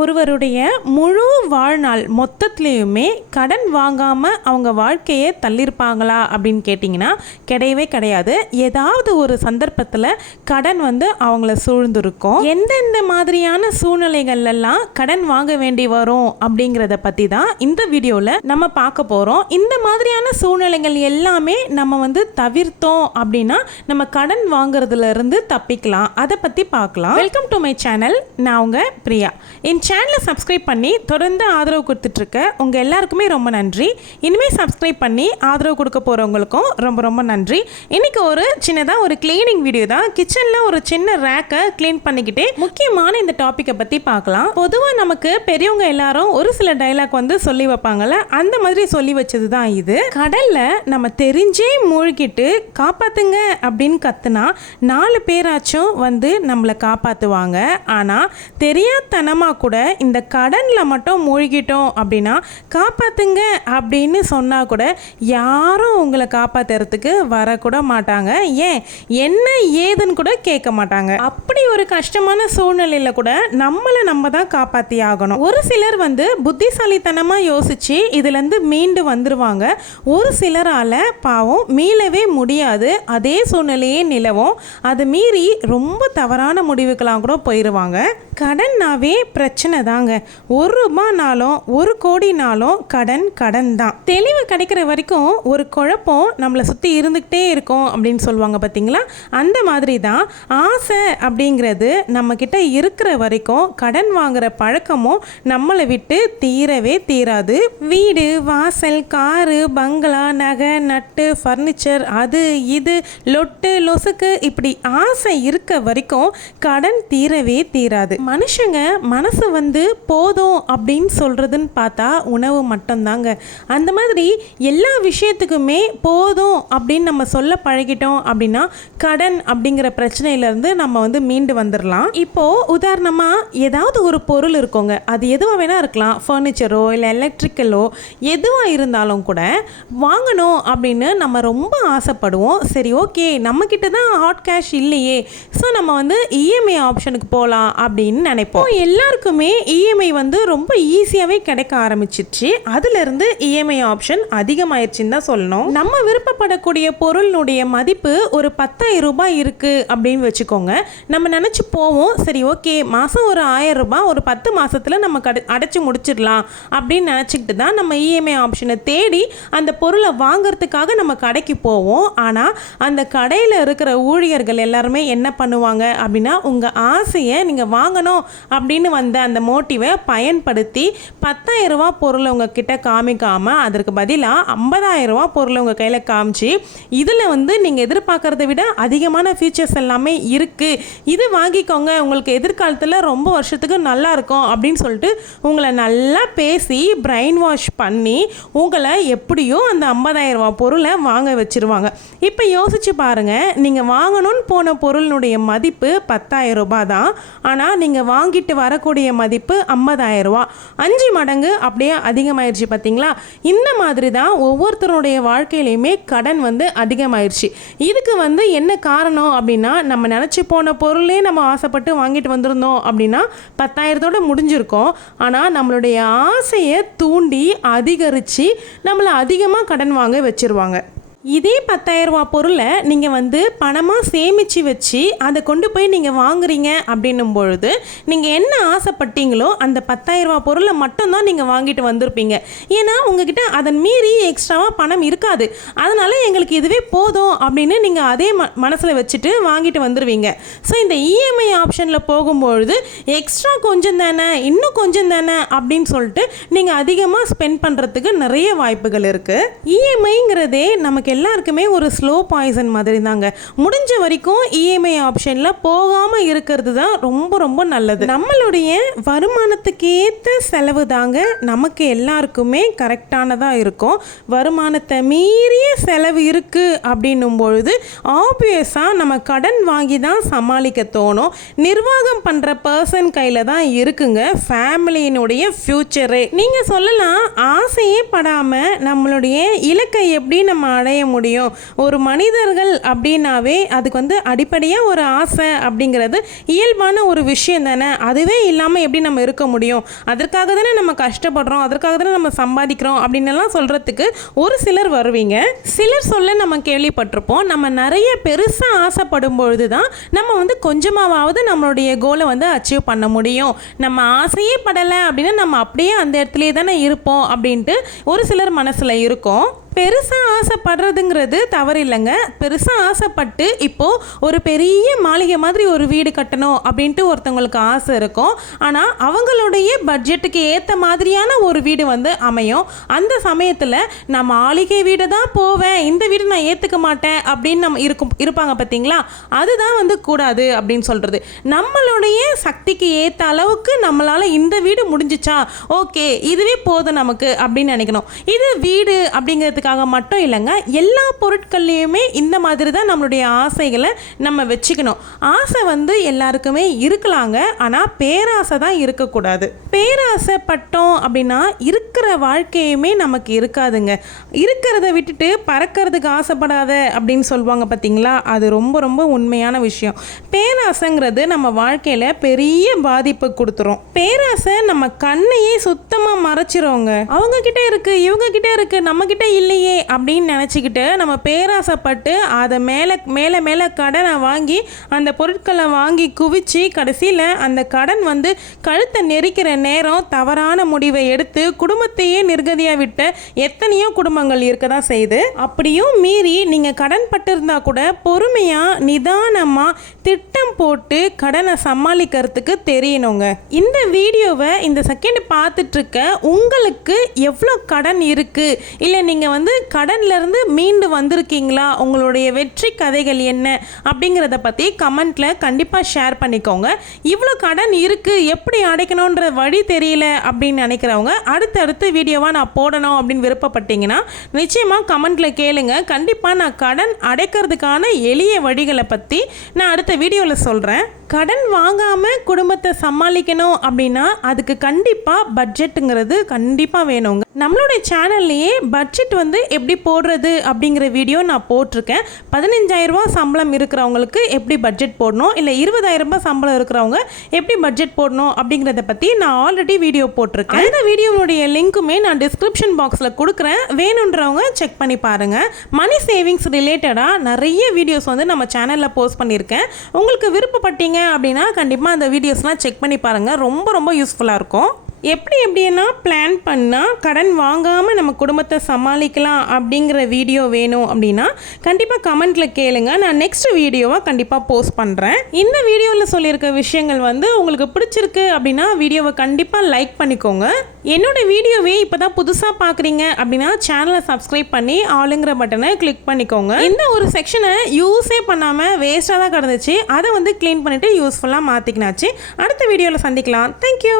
ஒருவருடைய முழு வாழ்நாள் மொத்தத்துலேயுமே கடன் வாங்காமல் அவங்க வாழ்க்கையை தள்ளியிருப்பாங்களா அப்படின்னு கேட்டிங்கன்னா கிடையவே கிடையாது. ஏதாவது ஒரு சந்தர்ப்பத்தில் கடன் வந்து அவங்கள சூழ்ந்திருக்கும். எந்தெந்த மாதிரியான சூழ்நிலைகள்லாம் கடன் வாங்க வேண்டி வரும் அப்படிங்கிறத பற்றி தான் இந்த வீடியோவில் நம்ம பார்க்க போகிறோம் இந்த மாதிரியான சூழ்நிலைகள் எல்லாமே நம்ம வந்து தவிர்த்தோம் அப்படின்னா நம்ம கடன் வாங்குறதுலேருந்து தப்பிக்கலாம். அதை பற்றி பார்க்கலாம். வெல்கம் டு மை சேனல் நான் உங்கள் பிரியா. என் சேனலை சப்ஸ்கிரைப் பண்ணி தொடர்ந்து ஆதரவு கொடுத்துட்ருக்க உங்கள் எல்லாருக்குமே ரொம்ப நன்றி. இனிமேல் சப்ஸ்கிரைப் பண்ணி ஆதரவு கொடுக்க போகிறவங்களுக்கும் ரொம்ப ரொம்ப நன்றி. இன்னைக்கு ஒரு சின்னதாக ஒரு கிளீனிங் வீடியோ தான். கிச்சனில் ஒரு சின்ன ரேக்கை க்ளீன் பண்ணிக்கிட்டே முக்கியமான இந்த டாப்பிக்கை பற்றி பார்க்கலாம். பொதுவாக நமக்கு பெரியவங்க எல்லாரும் ஒரு சில டைலாக் வந்து சொல்லி வைப்பாங்கல்ல அந்த மாதிரி சொல்லி வச்சது தான் இது. கடலில் நம்ம தெரிஞ்சே மூழ்கிட்டு காப்பாத்துங்க அப்படின்னு கத்துனா நாலு பேராச்சும் வந்து நம்மளை காப்பாற்றுவாங்க ஆனால் தெரியாதனமாக கூட இந்த கடனில் மட்டும் மூழ்கிட்டோம் அப்படின்னா காப்பாத்துங்க அப்படின்னு சொன்னால் கூட யாரும் உங்களை காப்பாத்துறதுக்கு வரக்கூட மாட்டாங்க. ஏன்? என்ன ஏதுன்னு கூட கேட்க மாட்டாங்க. அப்படி ஒரு கஷ்டமான சூழ்நிலையில் கூட நம்மளை நம்ம தான் காப்பாற்றி ஆகணும். ஒரு சிலர் வந்து புத்திசாலித்தனமாக யோசித்து இதுலேருந்து மீண்டு வந்துடுவாங்க ஒரு சிலரால் பாவம் மீளவே முடியாது. அதே சூழ்நிலையே நிலவும். அது மீறி ரொம்ப தவறான முடிவுக்கெல்லாம் கூட போயிடுவாங்க கடன்னாவே பிரச்சனை தாங்க. ஒரு ரூபானாலும் ஒரு கோடினாலும் கடன் கடன் தான் தெளிவு கிடைக்கிற வரைக்கும் ஒரு குழப்பம் நம்மளை சுற்றி இருந்துக்கிட்டே இருக்கும் அப்படின்னு சொல்லுவாங்க பார்த்தீங்களா அந்த மாதிரி தான் ஆசை அப்படிங்கிறது நம்ம கிட்ட இருக்கிற வரைக்கும் கடன் வாங்குகிற பழக்கமும் நம்மளை விட்டு தீரவே தீராது. வீடு வாசல் காரு பங்களா நகை நட்டு ஃபர்னிச்சர் அது இது லொட்டு லொசுக்கு இப்படி ஆசை இருக்க வரைக்கும் கடன் தீரவே தீராது. மனுஷங்க மனசு வந்து போதும் அப்படின்னு சொல்கிறதுன்னு பார்த்தா உணவு மட்டும்தாங்க. அந்த மாதிரி எல்லா விஷயத்துக்குமே போதும் அப்படின்னு நம்ம சொல்ல பழகிட்டோம் அப்படின்னா கடன் அப்படிங்கிற பிரச்சனையிலேருந்து நம்ம வந்து மீண்டு வந்துடலாம் இப்போது உதாரணமாக ஏதாவது ஒரு பொருள் இருக்கோங்க. அது எதுவாக வேணால் இருக்கலாம். ஃபர்னிச்சரோ இல்லை எலக்ட்ரிக்கலோ எதுவாக இருந்தாலும் கூட வாங்கணும் அப்படின்னு நம்ம ரொம்ப ஆசைப்படுவோம். சரி ஓகே நம்மக்கிட்ட தான் ஹாட் கேஷ் இல்லையே. ஸோ நம்ம வந்து இஎம்ஐ ஆப்ஷனுக்கு போகலாம் அப்படின்னு நினைப்போம். எல்லாருக்குமே இஎம்ஐ வந்து ரொம்ப ஈஸியாகவே கிடைக்க ஆரம்பிச்சிருச்சு. அதுலேருந்து இஎம்ஐ ஆப்ஷன் அதிகமாயிருச்சுன்னு தான் சொல்லணும். நம்ம விருப்பப்படக்கூடிய பொருளினுடைய மதிப்பு ஒரு பத்தாயிரம் ரூபாய் இருக்குது அப்படின்னு வச்சுக்கோங்க. நம்ம நினச்சி போவோம் சரி ஓகே மாதம் ஒரு ஆயிரம் ரூபாய் ஒரு பத்து மாதத்தில் நம்ம கடை அடைச்சி முடிச்சிடலாம் அப்படின்னு நினச்சிக்கிட்டு தான் நம்ம இஎம்ஐ ஆப்ஷனை தேடி அந்த பொருளை வாங்குறதுக்காக நம்ம கடைக்கு போவோம். ஆனால் அந்த கடையில் இருக்கிற ஊழியர்கள் எல்லாருமே என்ன பண்ணுவாங்க அப்படின்னா உங்கள் ஆசையை நீங்கள் வாங்கணும் அப்படின்னு வந்த அந்த அந்த மோட்டிவை பயன்படுத்தி பத்தாயிரம் ரூபா பொருளை உங்ககிட்ட காமிக்காமல் அதற்கு பதிலாக ஐம்பதாயிரம் ரூபா பொருளை உங்கள் கையில் காமிச்சு இதில் வந்து நீங்கள் எதிர்பார்க்குறத விட அதிகமான ஃபீச்சர்ஸ் எல்லாமே இருக்குது இது வாங்கிக்கோங்க உங்களுக்கு எதிர்காலத்தில் ரொம்ப வருஷத்துக்கு நல்லா இருக்கும் அப்படின்னு சொல்லிட்டு உங்களை நல்லா பேசி பிரெயின் வாஷ் பண்ணி உங்களை எப்படியோ அந்த ஐம்பதாயிரம் ரூபா பொருளை வாங்க வச்சுருவாங்க. இப்போ யோசிச்சு பாருங்கள் நீங்கள் வாங்கணும்னு போன பொருளினுடைய மதிப்பு பத்தாயிரம் ரூபாய் தான். ஆனால் நீங்கள் வாங்கிட்டு வரக்கூடிய மதிப்பு ஐம்பதாயிரம் ரூபா அஞ்சு மடங்கு அப்படியே அதிகமாயிருச்சு பார்த்தீங்களா? இந்த மாதிரி தான் ஒவ்வொருத்தருடைய வாழ்க்கையிலையுமே கடன் வந்து அதிகமாயிருச்சு. இதுக்கு வந்து என்ன காரணம் அப்படின்னா நம்ம நினச்சி போன பொருளே நம்ம ஆசைப்பட்டு வாங்கிட்டு வந்திருந்தோம் அப்படின்னா பத்தாயிரத்தோட முடிஞ்சிருக்கோம். ஆனால் நம்மளுடைய ஆசையை தூண்டி அதிகரித்து நம்மளை அதிகமாக கடன் வாங்க வச்சிருவாங்க. இதே பத்தாயிரம் ரூபா பொருளை நீங்கள் வந்து பணமாக சேமித்து வச்சு அதை கொண்டு போய் நீங்கள் வாங்குறீங்க அப்படின்னும் பொழுது நீங்கள் என்ன ஆசைப்பட்டீங்களோ அந்த பத்தாயிரம் ரூபா பொருளை மட்டும்தான் நீங்கள் வாங்கிட்டு வந்திருப்பீங்க. ஏன்னா உங்ககிட்ட அதன் மீறி எக்ஸ்ட்ராவாக பணம் இருக்காது. அதனால் எங்களுக்கு இதுவே போதும் அப்படின்னு நீங்கள் அதே ம மனசில் வச்சுட்டு வாங்கிட்டு வந்துடுவீங்க ஸோ இந்த இஎம்ஐ ஆப்ஷனில் போகும்பொழுது எக்ஸ்ட்ரா கொஞ்சம் தானே இன்னும் கொஞ்சம் தானே அப்படின்னு சொல்லிட்டு நீங்கள் அதிகமாக ஸ்பெண்ட் பண்ணுறதுக்கு நிறைய வாய்ப்புகள் இருக்குது இஎம்ஐங்கிறதே நமக்கு எல்லாருக்குமே ஒரு ஸ்லோ பாய்சன் மாதிரி தாங்க முடிஞ்ச வரைக்கும் இஎம்ஐ ஆப்ஷனில் போகாமல் இருக்கிறது தான் ரொம்ப ரொம்ப நல்லது. நம்மளுடைய வருமானத்துக்கு ஏற்ற செலவு தாங்க நமக்கு எல்லாருக்குமே கரெக்டானதாக இருக்கும். வருமானத்தை மீறிய செலவு இருக்குது அப்படின்னும் பொழுது ஆப்வியஸாக நம்ம கடன் வாங்கி தான் சமாளிக்க தோணும். நிர்வாகம் பண்ணுற பர்சன் கையில் தான் இருக்குங்க. ஃபேமிலியினுடைய ஃப்யூச்சரே நீங்கள் சொல்லலாம் ஆசையே படாமல் நம்மளுடைய இலக்கை எப்படி நம்ம அடைய முடியும். ஒரு மனிதர்கள் அப்படின்னாவே அதுக்கு வந்து அடிப்படையாக ஒரு ஆசை அப்படிங்கிறது இயல்பான ஒரு விஷயம் தானே. அதுவே இல்லாமல் எப்படி நம்ம இருக்க முடியும்? அதற்காக தானே நம்ம கஷ்டப்படுறோம். அதற்காக தானே நம்ம சம்பாதிக்கிறோம் அப்படின்னு எல்லாம் சொல்கிறதுக்கு ஒரு சிலர் வருவீங்க. சிலர் சொல்ல நம்ம கேள்விப்பட்டிருப்போம். நம்ம நிறைய பெருசாக ஆசைப்படும் பொழுது தான் நம்ம வந்து கொஞ்சமாவது நம்மளுடைய கோலை வந்து அச்சீவ் பண்ண முடியும். நம்ம ஆசையே படலை அப்படின்னா நம்ம அப்படியே அந்த இடத்துலேயே தானே இருப்போம் அப்படின்ட்டு ஒரு சிலர் மனசில் இருக்கும். பெருசாக ஆசைப்படுறதுங்கிறது தவறு இல்லைங்க பெருசாக ஆசைப்பட்டு இப்போது ஒரு பெரிய மாளிகை மாதிரி ஒரு வீடு கட்டணும் அப்படின்ட்டு ஒருத்தவங்களுக்கு ஆசை இருக்கும். ஆனால் அவங்களுடைய பட்ஜெட்டுக்கு ஏற்ற மாதிரியான ஒரு வீடு வந்து அமையும். அந்த சமயத்தில் நான் மாளிகை வீடு தான் போவேன். இந்த வீடு நான் ஏற்றுக்க மாட்டேன். அப்படின்னு நம்ம இருக்கும் இருப்பாங்க பார்த்தீங்களா அதுதான் வந்து கூடாது அப்படின்னு சொல்கிறது நம்மளுடைய சக்திக்கு ஏற்ற அளவுக்கு நம்மளால் இந்த வீடு முடிஞ்சிச்சா ஓகே இதுவே போதும் நமக்கு அப்படின்னு நினைக்கணும். இது வீடு அப்படிங்கிறதுக்கு அப்படிங்கிறதுக்காக மட்டும் இல்லைங்க எல்லா பொருட்கள்லேயுமே இந்த மாதிரி தான் நம்மளுடைய ஆசைகளை நம்ம வச்சுக்கணும். ஆசை வந்து எல்லாருக்குமே இருக்கலாங்க ஆனால் பேராசை தான் இருக்கக்கூடாது. பேராசை பட்டம் அப்படின்னா இருக்கிற வாழ்க்கையுமே நமக்கு இருக்காதுங்க. இருக்கிறத விட்டுட்டு பறக்கிறதுக்கு ஆசைப்படாத அப்படின்னு சொல்லுவாங்க பார்த்தீங்களா? அது ரொம்ப ரொம்ப உண்மையான விஷயம். பேராசைங்கிறது நம்ம வாழ்க்கையில் பெரிய பாதிப்பு கொடுத்துரும். பேராசை நம்ம கண்ணையே சுத்தமாக மறைச்சிருவோங்க அவங்க கிட்டே இருக்குது இவங்க கிட்டே இருக்குது நம்ம கிட்ட இல்லையே அப்படின்னு நினச்சிக்கிட்டு நம்ம பேராசைப்பட்டு அதை மேலே மேலே மேலே கடனை வாங்கி அந்த பொருட்களை வாங்கி குவிச்சு கடைசியில் அந்த கடன் வந்து கழுத்தை நெரிக்கிற நேரம் தவறான முடிவை எடுத்து குடும்பத்தையே நிர்கதியாக விட்ட எத்தனையோ குடும்பங்கள் இருக்க தான் செய்யுது. அப்படியும் மீறி நீங்கள் கடன் பட்டிருந்தா கூட பொறுமையாக நிதானமாக திட்டம் போட்டு கடனை சமாளிக்கிறதுக்கு தெரியணுங்க. இந்த வீடியோவை இந்த செகண்ட் பார்த்துட்ருக்க உங்களுக்கு எவ்வளோ கடன் இருக்குது இல்லை நீங்கள் வந்து வந்து கடன்லேருந்து மீண்டு வந்திருக்கீங்களா? உங்களுடைய வெற்றி கதைகள் என்ன? அப்படிங்கிறத பற்றி கமெண்ட்டில் கண்டிப்பாக ஷேர் பண்ணிக்கோங்க. இவ்வளோ கடன் இருக்குது எப்படி அடைக்கணுன்ற வழி தெரியல அப்படின்னு நினைக்கிறவங்க அடுத்தடுத்து வீடியோவாக நான் போடணும் அப்படின்னு விருப்பப்பட்டீங்கன்னா நிச்சயமாக கமெண்ட்டில் கேளுங்க. கண்டிப்பாக நான் கடன் அடைக்கிறதுக்கான எளிய வழிகளை பற்றி நான் அடுத்த வீடியோவில் சொல்கிறேன் கடன் வாங்காமல் குடும்பத்தை சமாளிக்கணும் அப்படின்னா அதுக்கு கண்டிப்பாக பட்ஜெட்டுங்கிறது கண்டிப்பாக வேணுங்க. நம்மளுடைய சேனல்லையே பட்ஜெட் வந்து எப்படி போடுறது அப்படிங்கிற வீடியோ நான் போட்டிருக்கேன். பதினஞ்சாயிரம் ரூபாய் சம்பளம் இருக்கிறவங்களுக்கு எப்படி பட்ஜெட் போடணும்? இல்லை இருபதாயிரம் ரூபாய் சம்பளம் இருக்கிறவங்க எப்படி பட்ஜெட் போடணும் அப்படிங்கிறத பற்றி நான் ஆல்ரெடி வீடியோ போட்டிருக்கேன். அந்த வீடியோனுடைய லிங்க்குமே நான் டிஸ்கிரிப்ஷன் பாக்ஸில் கொடுக்குறேன். வேணுன்றவங்க செக் பண்ணி பாருங்கள் மணி சேவிங்ஸ் ரிலேட்டடாக நிறைய வீடியோஸ் வந்து நம்ம சேனலில் போஸ்ட் பண்ணியிருக்கேன். உங்களுக்கு விருப்பப்பட்டீங்க அப்படின்னா கண்டிப்பாக அந்த வீடியோஸ்லாம் செக் பண்ணி பாருங்கள் ரொம்ப ரொம்ப யூஸ்ஃபுல்லாக இருக்கும். எப்படி எப்படியெல்லாம் பிளான் பண்ணால் கடன் வாங்காமல் நம்ம குடும்பத்தை சமாளிக்கலாம் அப்படிங்கிற வீடியோ வேணும் அப்படின்னா கண்டிப்பாக கமெண்ட்டில் கேளுங்க. நான் நெக்ஸ்ட் வீடியோவை கண்டிப்பாக போஸ்ட் பண்ணுறேன் இந்த வீடியோவில் சொல்லியிருக்க விஷயங்கள் வந்து உங்களுக்கு பிடிச்சிருக்கு அப்படின்னா வீடியோவை கண்டிப்பாக லைக் பண்ணிக்கோங்க. என்னோட வீடியோவே இப்போ தான் புதுசாக பார்க்குறீங்க அப்படின்னா சேனலை சப்ஸ்கிரைப் பண்ணி ஆளுங்கிற பட்டனை கிளிக் பண்ணிக்கோங்க. இந்த ஒரு செக்ஷனை யூஸே பண்ணாமல் வேஸ்ட்டாக தான் கிடந்துச்சு. அதை வந்து க்ளீன் பண்ணிவிட்டு யூஸ்ஃபுல்லாக மாற்றிக்கினாச்சு அடுத்த வீடியோவில் சந்திக்கலாம். தேங்க்யூ